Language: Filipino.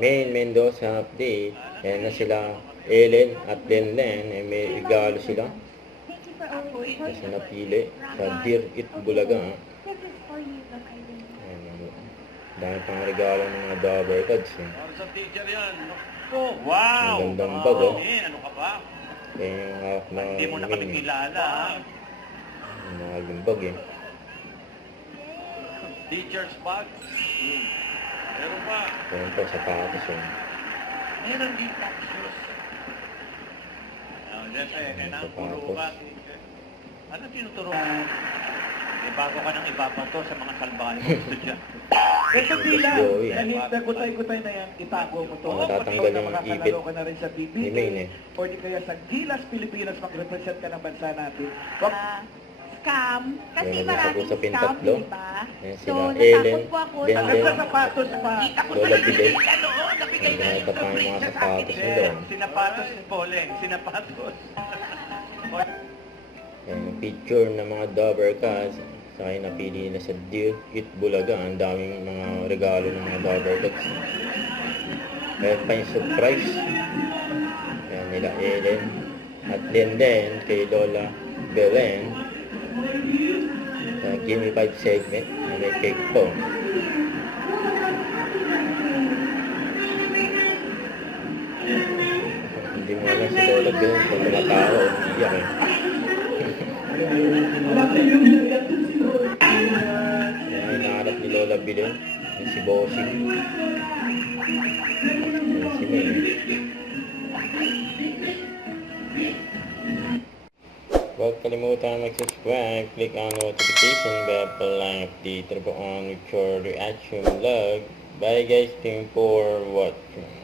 Main Mendoza update. Ayan na sila Ellen at Lenlen. May regalo sila. Kasi napili sa Dear It Bulaga. Ayan, dami pang regalo ng mga Dabber Cards. Sa teacher yan. Oh, wow! Ang gandang bag, oh. Ano ka ba? Ayan yung hawak na Hindi mo na kami main. kilala, ha? Mahal yung bag, eh. Teacher's bag. Meron pa. Ayan po, sapatos, eh. Meron din shoes. Siyempre, kailangan puro ka. Ano tinuturo mo? Bago ka nang ipapato sa mga salbahan mo gusto dyan. Kasi pila, Joey. nagutay-gutay na yan, itago mo to. Matatanggal yung ipit Makakalaro ka na rin sa ni PBA, Main, eh. or di kaya sa Gilas, Pilipinas, mag-represent ka ng bansa natin. Wag, Scam. Kasi Ayan, maraming nag-usapin scam, tatlo. di ba? Ayan So, sila, natakot Ellen, po ako Ben sa hanggang sa sapatos pa. Kita ko Lola talaga Bilay. yung ano, nabigay na Ang yung pa yung mga surprise sa sapatos akin. nila. Sinapatos ni Poleng, sinapatos. Ayan, yung picture ng mga Dabber Cards. Sa akin napili nila sa Dear It Bulaga. Ang daming mga regalo ng mga Dabber Cards. Meron pa yung surprise. Ayan nila Ellen at Lenlen kay Lola Belen. Give me 5 segment na may cake po. Hindi mo alam si Lola Belen kung tumatawa o iiyak, eh. Ayan, hinahanap ni Lola Belen. Yan si Bossing. Yan si May. Huwag kalimutan mag-subscribe, click on notification bell para lang update po on with your reaction vlog. Bye guys, thank you for watching.